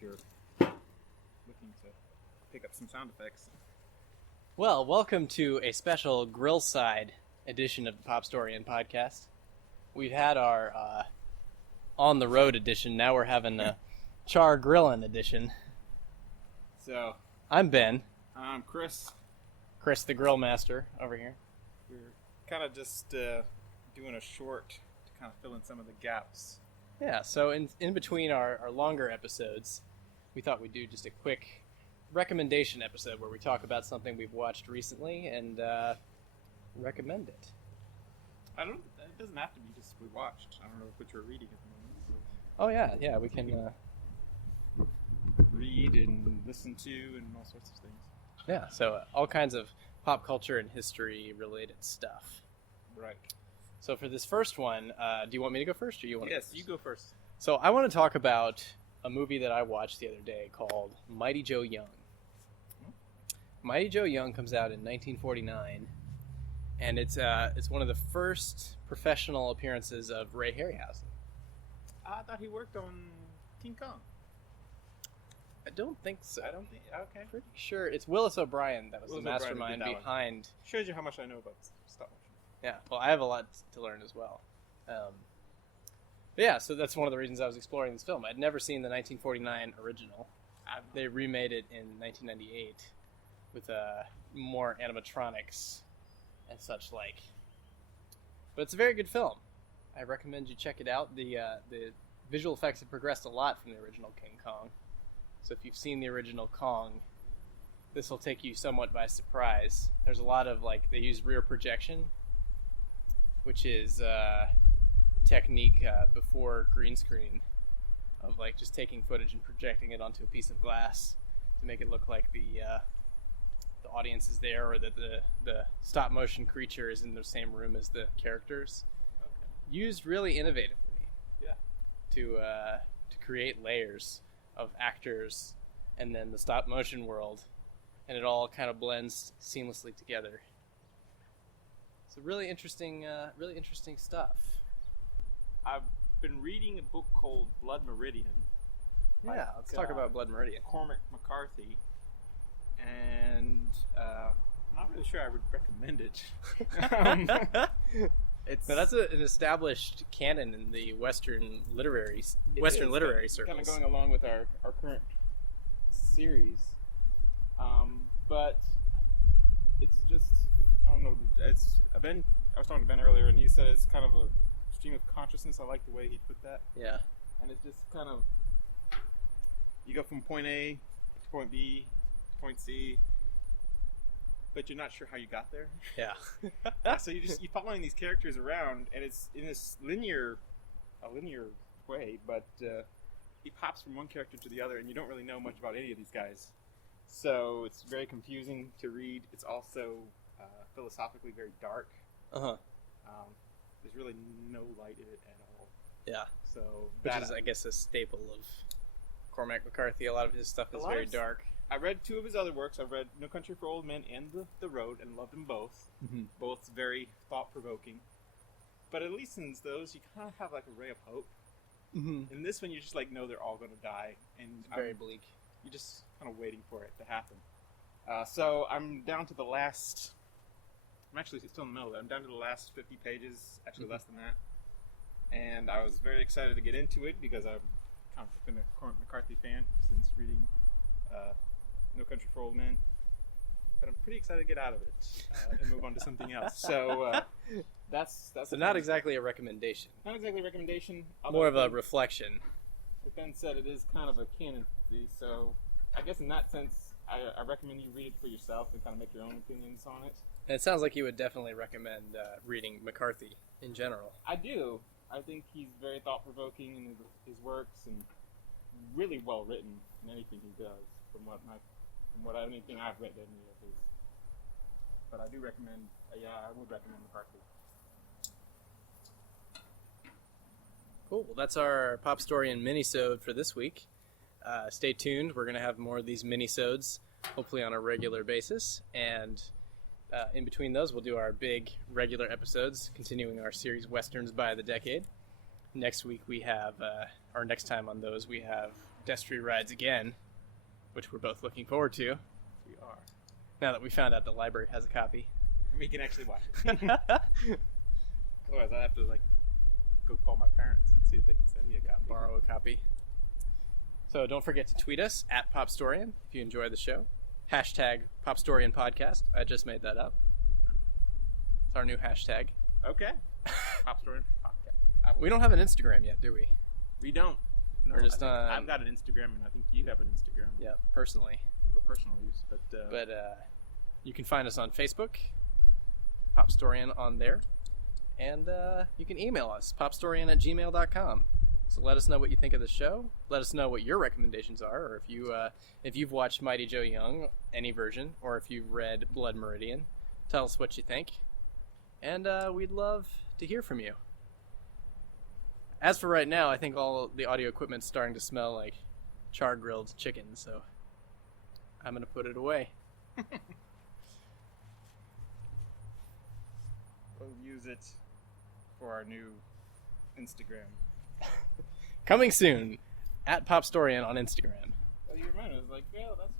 you're looking to pick up some sound effects. Well, welcome to a special grill side edition of the Pop Storian podcast. We've had our on the road edition. Now we're having a char grillin' edition. So, I'm Ben. I'm Chris. Chris, the grill master, over here. We're kind of just doing a short to kind of fill in some of the gaps. Yeah, so in between our longer episodes, we thought we'd do just a quick recommendation episode where we talk about something we've watched recently and recommend it. It doesn't have to be just we watched. I don't know what you're reading at the moment. So. Oh, yeah, we can read and listen to and all sorts of things. Yeah, so all kinds of pop culture and history related stuff. Right. So for this first one, do you want me to go first, or you want? Yes, to go you go first. So I want to talk about a movie that I watched the other day called Mighty Joe Young. Mighty Joe Young comes out in 1949, and it's one of the first professional appearances of Ray Harryhausen. I thought he worked on King Kong. I don't think so. I don't think. Okay. Pretty sure it's Willis O'Brien that was the Willis O'Brien mastermind did that one. behind. Shows you how much I know about stop motion. Yeah, well, I have a lot to learn as well. But yeah, so that's one of the reasons I was exploring this film. I'd never seen the 1949 original. They remade it in 1998 with more animatronics and such like. But it's a very good film. I recommend you check it out. The visual effects have progressed a lot from the original King Kong. So if you've seen the original Kong, this will take you somewhat by surprise. There's a lot of, they use rear projection, which is a technique before green screen of, just taking footage and projecting it onto a piece of glass to make it look like the audience is there, or that the stop motion creature is in the same room as the characters. Okay. Used really innovatively. Yeah. To create layers of actors and then the stop motion world, and it all kind of blends seamlessly together. So really interesting stuff. I've been reading a book called Blood Meridian. Yeah, let's talk about Blood Meridian. Cormac McCarthy, and I'm not really sure I would recommend it. That's an established canon in the Western literary circles. Kind of going along with our current series, but it's just, I don't know. I was talking to Ben earlier, and he said it's kind of a stream of consciousness. I like the way he put that. Yeah. And it's just kind of, you go from point A to point B to point C, but you're not sure how you got there. Yeah. So you're following these characters around, and it's in this linear way, but he pops from one character to the other, and you don't really know much about any of these guys. So it's very confusing to read. It's also philosophically very dark. Uh-huh. There's really no light in it at all. Yeah. So which is, I guess, a staple of Cormac McCarthy. A lot of his stuff is very dark. I read two of his other works. I read No Country for Old Men and The Road, and loved them both. Mm-hmm. Both very thought-provoking. But at least in those, you kind of have a ray of hope. Mm-hmm. In this one, you just know they're all going to die, and it's very bleak. You're just kind of waiting for it to happen. So I'm down to the last. I'm actually still in the middle of it. I'm down to the last 50 pages, actually less than that. And I was very excited to get into it because I've kind of been a Cormac McCarthy fan since reading No Country for Old Men. But I'm pretty excited to get out of it and move on to something else. So that's so not exactly a recommendation. Not exactly a recommendation. More of a reflection. But Ben said it is kind of a canon, so I guess in that sense, I recommend you read it for yourself and kind of make your own opinions on it. And it sounds like you would definitely recommend reading McCarthy in general. I do. I think he's very thought-provoking in his works, and really well written in anything he does. Anything I've read any of his. But I do recommend. I would recommend McCarthy. Cool. Well, that's our Pop Storian Minisode for this week. Stay tuned. We're going to have more of these Minisodes, hopefully on a regular basis. And in between those, we'll do our big regular episodes, continuing our series Westerns by the Decade. Next week we have, or next time on those, we have Destry rides again, which we're both looking forward to. We are. Now that we found out the library has a copy. We can actually watch it. Otherwise, I have to go call my parents and see if they can send me a copy. Borrow a copy. So don't forget to tweet us at PopStorian if you enjoy the show. Hashtag PopStorianPodcast. I just made that up. It's our new hashtag. Okay. PopStorian Podcast. We don't have an Instagram yet, do we? We don't. No, We're just I've got an Instagram, and I think you have an Instagram. Yeah, personally. For personal use. But you can find us on Facebook, PopStorian on there. And you can email us, popstorian@gmail.com. So let us know what you think of the show. Let us know what your recommendations are, or if you've watched Mighty Joe Young, any version, or if you've read Blood Meridian. Tell us what you think. And we'd love to hear from you. As for right now, I think all the audio equipment's starting to smell like char-grilled chicken, so I'm going to put it away. We'll use it for our new Instagram. Coming soon, at PopStorian on Instagram. Well, you reminded me, I was like, well, that's